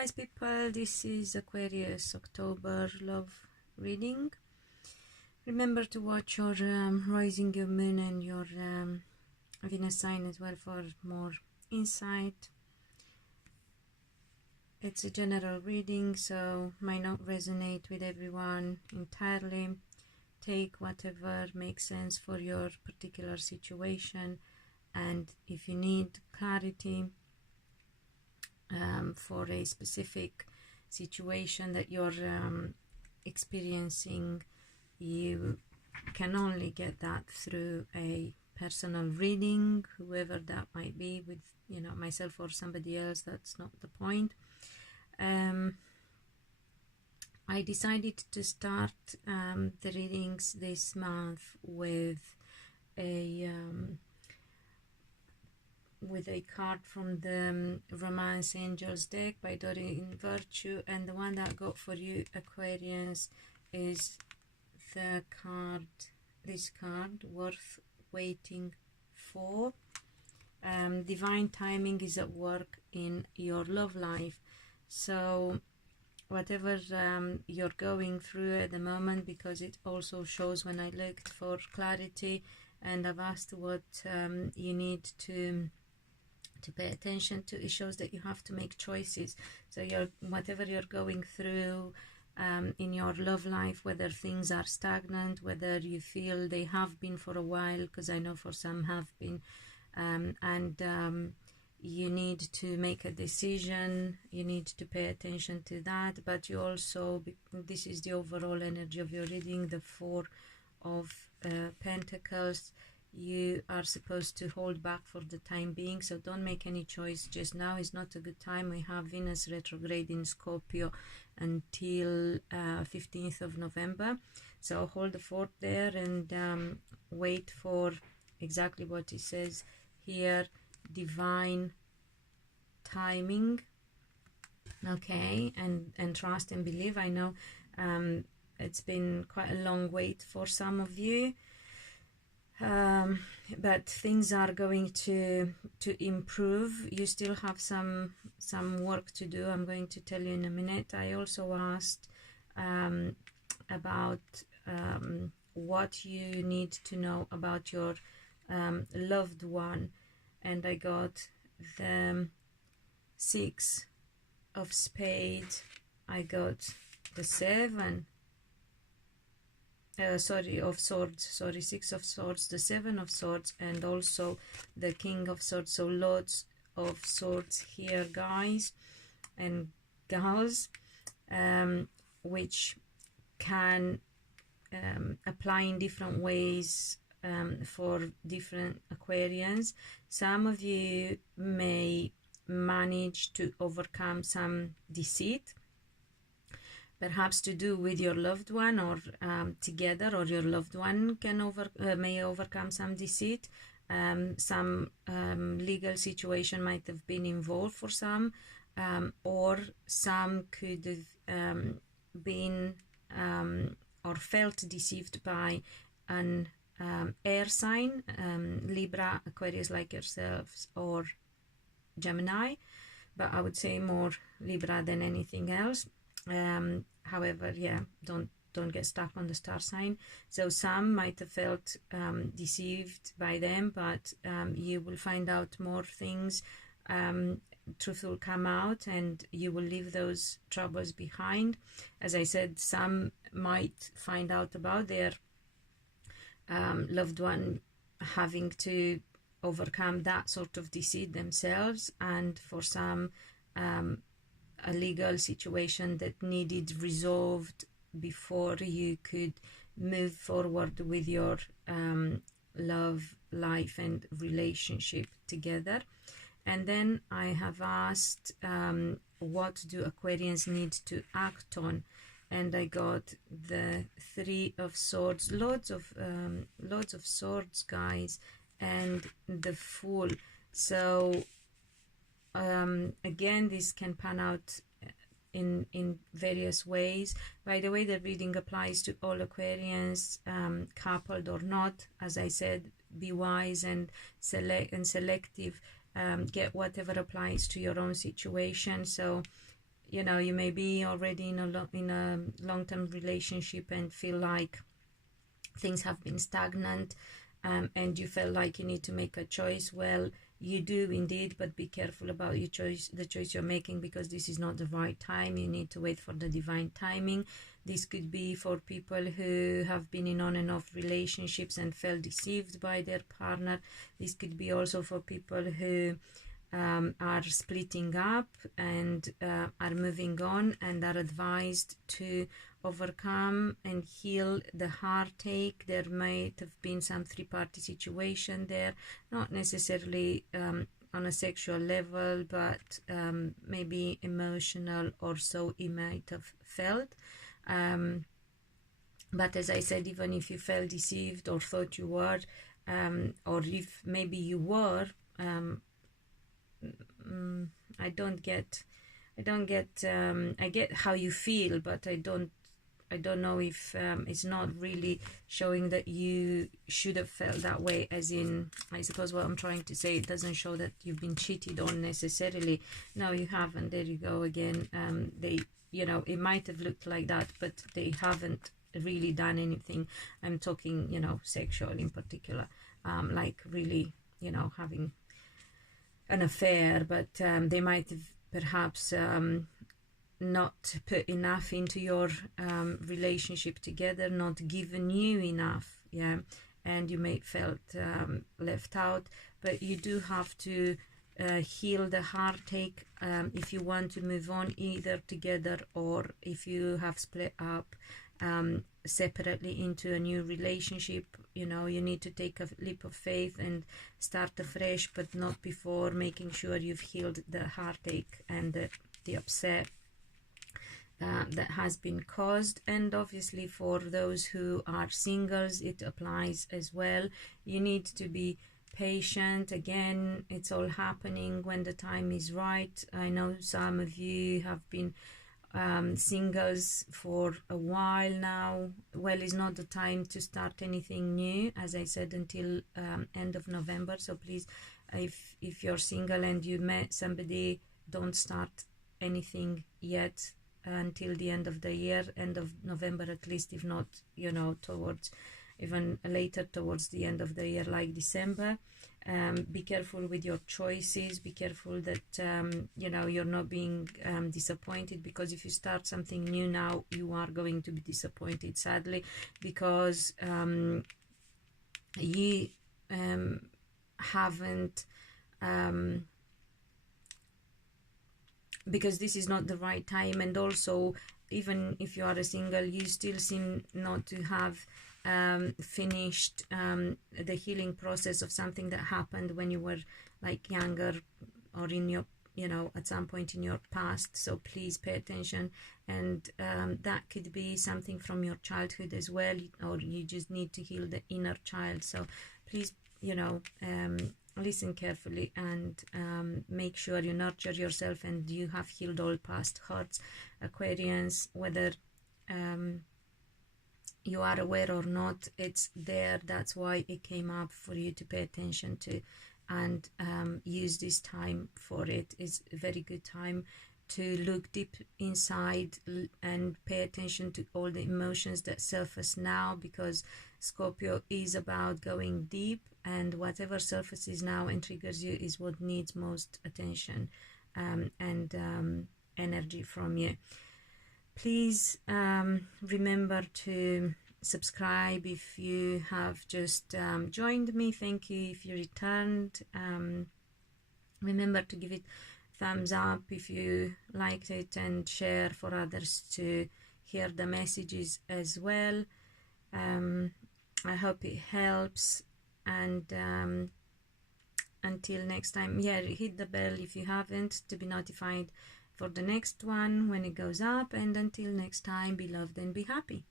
wise people, this is Aquarius October love reading. Remember to watch your rising, your moon and your Venus sign as well for more insight. It's a general reading, so might not resonate with everyone entirely. Take whatever makes sense for your particular situation, and if you need clarity for a specific situation that you're experiencing, you can only get that through a personal reading, whoever that might be, with myself or somebody else. That's not the point. I decided to start the readings this month with a card from the Romance Angels deck by Doreen Virtue, and the one that I got for you, Aquarians, is the card, this card, Worth Waiting For. Divine timing is at work in your love life. So whatever you're going through at the moment, because it also shows when I looked for clarity and I've asked what you need to pay attention to, it shows that you have to make choices. So whatever you're going through in your love life, whether things are stagnant, whether you feel they have been for a while, because I know for some have been, you need to make a decision, you need to pay attention to that. But you also, this is the overall energy of your reading, the Four of Pentacles. You are supposed to hold back for the time being, so don't make any choice just now. Is not a good time. We have Venus retrograde in Scorpio until 15th of November, so hold the fort there and wait for exactly what it says here, divine timing. Okay, and trust and believe. I know it's been quite a long wait for some of you, but things are going to improve. You still have some work to do. I'm going to tell you in a minute. I also asked about what you need to know about your loved one, and I got the Six of Spades, I got the Seven of Swords, Six of Swords, the Seven of Swords, and also the King of Swords. So lots of swords here, guys and gals, which can apply in different ways for different Aquarians. Some of you may manage to overcome some deceit, perhaps to do with your loved one, or together, or your loved one can may overcome some deceit. Some legal situation might have been involved for some, or some could have been or felt deceived by an air sign, Libra, Aquarius like yourselves, or Gemini, but I would say more Libra than anything else. However, yeah, don't get stuck on the star sign. So some might have felt deceived by them, but you will find out more things. Truth will come out and you will leave those troubles behind. As I said, some might find out about their loved one having to overcome that sort of deceit themselves, and for some a legal situation that needed resolved before you could move forward with your love life and relationship together. And then I have asked what do Aquarians need to act on, and I got the Three of Swords, loads of swords, guys, and the Fool. So again, this can pan out in various ways. By the way, the reading applies to all Aquarians, coupled or not. As I said, be wise and selective. Get whatever applies to your own situation. So you know, you may be already in a long-term relationship and feel like things have been stagnant, and you feel like you need to make a choice. Well, you do indeed, but be careful about your choice, the choice you're making, because this is not the right time. You need to wait for the divine timing. This could be for people who have been in on and off relationships and felt deceived by their partner. This could be also for people who are splitting up and are moving on and are advised to overcome and heal the heartache. There might have been some three-party situation there, not necessarily on a sexual level, but maybe emotional, or so you might have felt. But as I said, even if you felt deceived or thought you were, or if maybe you were, I get how you feel, but I don't know if it's not really showing that you should have felt that way, as in, I suppose what I'm trying to say, it doesn't show that you've been cheated on necessarily. No, you haven't. There you go again. They, you know, it might have looked like that, but they haven't really done anything. I'm talking, you know, sexual in particular, like really, you know, having an affair, but they might have perhaps not put enough into your relationship together, not given you enough, yeah, and you may felt left out. But you do have to heal the heartache if you want to move on, either together, or if you have split up separately into a new relationship. You know, you need to take a leap of faith and start afresh, but not before making sure you've healed the heartache and the upset that has been caused. And obviously for those who are singles, it applies as well. You need to be patient. Again, it's all happening when the time is right. I know some of you have been singles for a while now. Well, it's not the time to start anything new, as I said, until end of November. So please, if you're single and you met somebody, don't start anything yet until the end of the year, end of November at least, if not, you know, towards even later, towards the end of the year, like December. Be careful with your choices. Be careful that you know, you're not being disappointed, because if you start something new now, you are going to be disappointed, sadly, because you haven't because this is not the right time. And also, even if you are a single, you still seem not to have finished the healing process of something that happened when you were like younger, or in your, you know, at some point in your past. So please pay attention. And that could be something from your childhood as well, or you just need to heal the inner child. So please, you know, listen carefully and make sure you nurture yourself and you have healed all past hurts. Aquarians, whether you are aware or not, it's there. That's why it came up for you to pay attention to, and use this time for it. It's a very good time to look deep inside and pay attention to all the emotions that surface now, because Scorpio is about going deep, and whatever surfaces now and triggers you is what needs most attention and energy from you. Please remember to subscribe if you have just joined me. Thank you if you returned. Remember to give it thumbs up if you liked it, and share for others to hear the messages as well. I hope it helps, and until next time, yeah, hit the bell if you haven't, to be notified for the next one when it goes up. And until next time, be loved and be happy.